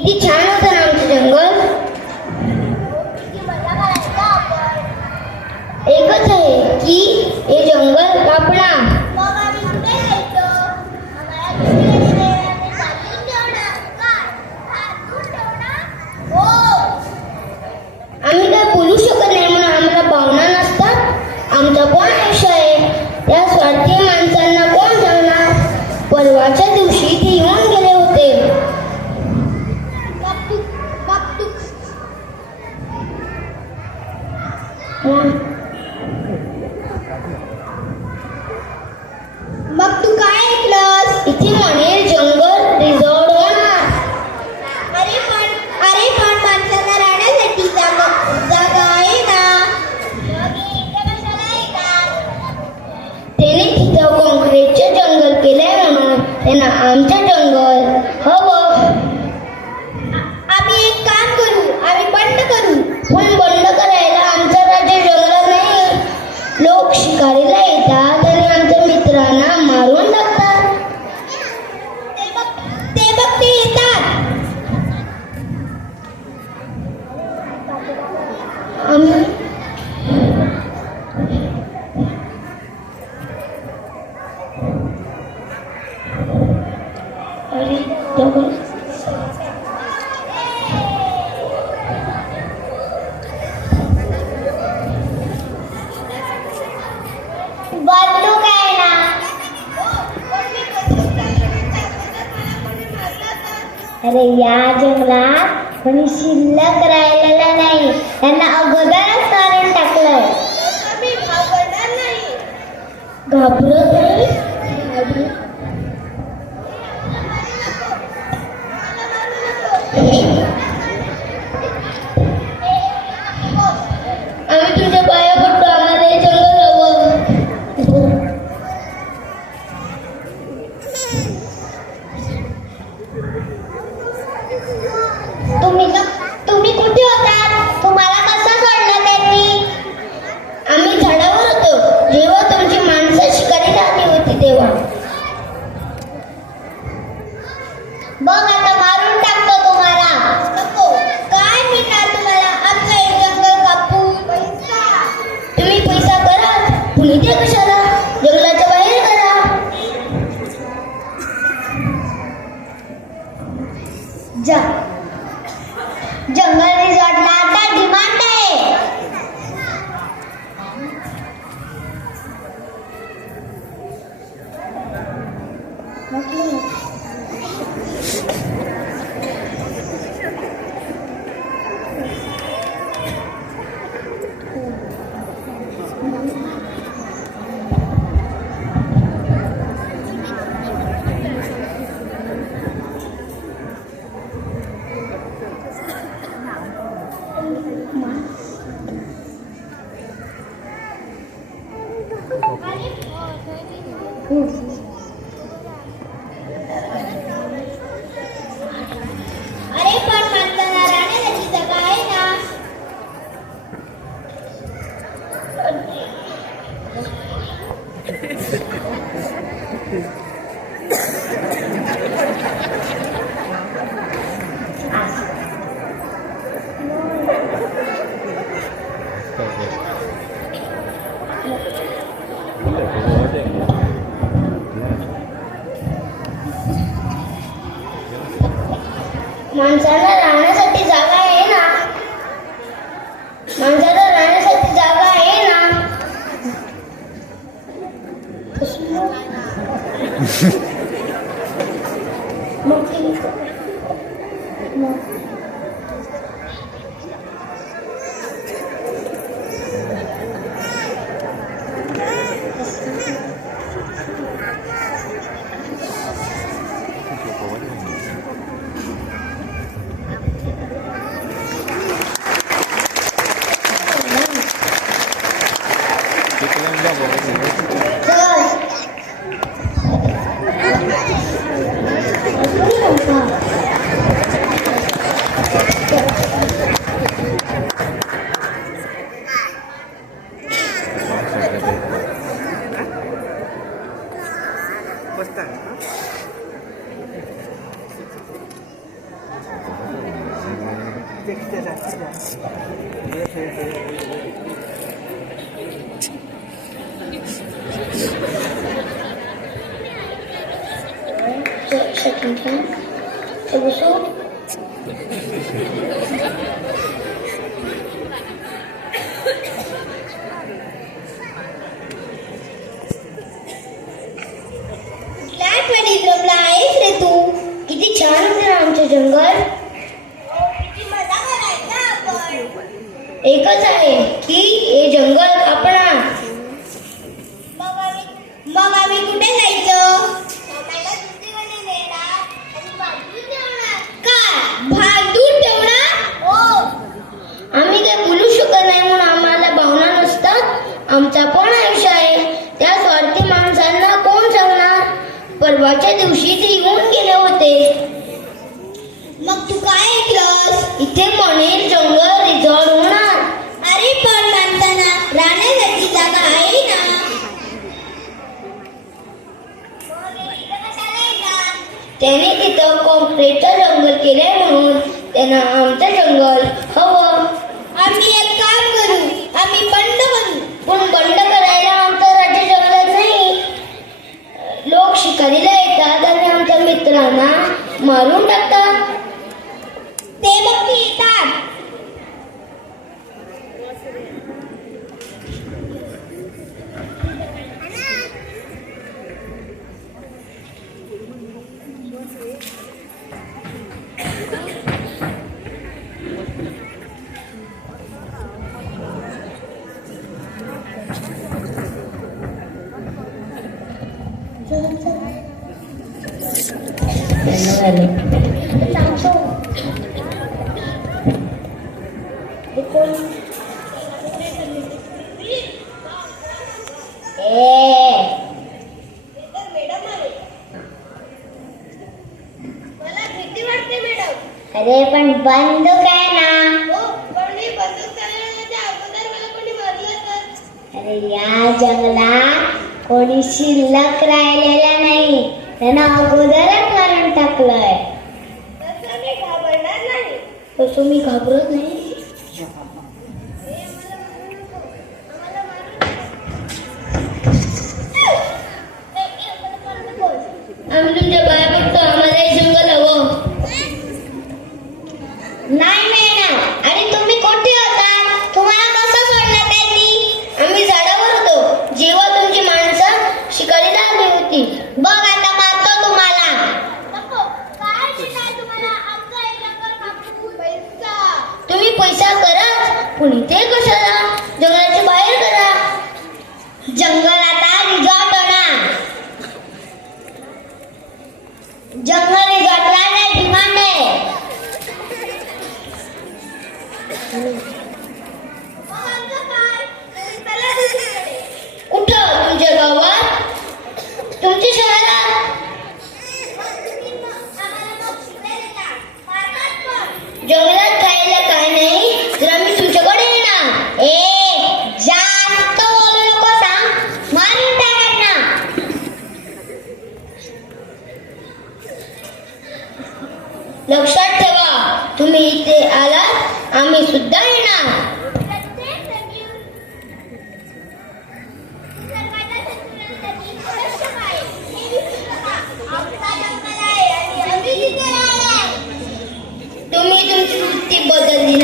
किती छान होतं ना आमचं जंगल. एकच आहे की हे जंगल कापणार. आम्ही काय बोलू शकत नाही म्हणून आम्हाला भावना नसतात. आमचा कोण आयुष्य आहे त्या स्वार्थी माणसांना कोण सांगणार. परवाच्या दिवशी ते येऊन गेले होते. मग तू काय ऐकलंस. इथे म्हणे जंगल रिझॉर्ट होणार. अरे पण माणसांना राहण्यासाठी जागा आहे ना. त्याने तिथं कॉन्क्रीटचे जंगल केले म्हणून त्यांना आमचं जंगल हवं. आम्ही एक काम करू. आम्ही बंद करू. पण बंद करायला आमचं राज्य जंगलात नाही. लोक शिकारीला येतात आणि आमच्या मित्रांना मारून टाकतात. ते येतात. अरे दगड. बदलू काय ना. अरे या जंगलात कोणी शिल्लक राहिलेला नाही. त्यांना अगोदरच मारून टाकलं. घाबरत नाही. आम्ही तुमच्या पाया पडतो. आम्हाला हे जंगल हवं. तुम्ही कुठे होतात. तुम्हाला कसं सोडलं त्यांनी. आम्ही झाडावर होतो जेव्हा तुमची माणसं शिकारीला आली होती तेव्हा. बघ आता मारून टाकतो तुम्हाला. नको. काय मिळणार तुम्हाला आमचं हे जंगल कापून. तुम्ही पैसा करा. पुणे ते कशाला. जंगलाच्या बाहेर करा. जंगल रिसॉर्टला आता डिमांड आहे. अरे पण माणसांना राहण्यासाठी जागा आहे ना. माणसाला राहण्यासाठी जागा आहे ना. माणसाला राहण्यासाठी जागा आहे ना. बसता जमला आहेस रे तू. किती छान होते ना आमचे जंगल. एकच आहे की हे जंगल कापणार. मग आम्ही कुठे जायचं. काय भांडून ठेवणार. हो आम्ही काय बोलू शकत नाही म्हणून आम्हाला भावना नसतात. आमचा पण आयुष्य आहे. त्या स्वार्थी माणसांना कोण सांगणार. परवाच्या दिवशी ते येऊन गेले होते. मग तू काय ऐकलंस. इथे म्हणेल जंगल रिसॉर्ट होणार. अरे पण माणसांना राहण्यासाठी जागा आहे ना. त्याने तिथं कॉन्क्रीटचं जंगल केलंय म्हणून त्यांना आमचं जंगल हवं. आम्ही एक काम करू. आम्ही बंड करू. पण बंड करायला आमचं राज्य जंगलात नाही. लोक शिकारीला येतात आणि आमच्या मित्रांना मारून टाकतात. ते मग येतात. अरे पण बंदूक आहे ना. अरे या जंगलात कोणी शिल्लक राहिलेला नाही. त्यांना अगोदरच मारून टाकलंय. तसं मी घाबरत नाही. आम्ही तुमच्या बाया बघतो. आम्हाला हे जंगल हवं. नाही मिळणार. आणि तुम्ही कोठे होता. तुम्हाला कसं सोडलं त्यांनी. आम्ही झाडावर होतो जेव्हा तुमची माणसं शिकारीला आली होती. बघ आता मारतो तुम्हाला. तुम्ही पैसा करा पण इथे कशाला. जंगलाच्या बाहेर करा. जंगल आता रिसॉर्ट होणार. जंगल रिसॉर्टला नाही डिमांड आहे. कुठं तुमच्या गावात. तुमच्या शहरात. जंगलात खायला काय नाही तर आम्ही तुमच्याकडे येणार. जास्त बोलू नको सांग. मारून टाकत ना. लक्षात ठेवा तुम्ही इथे आलात आम्ही सुद्धा येणार. तुम्ही तुमची वृत्ती बदलली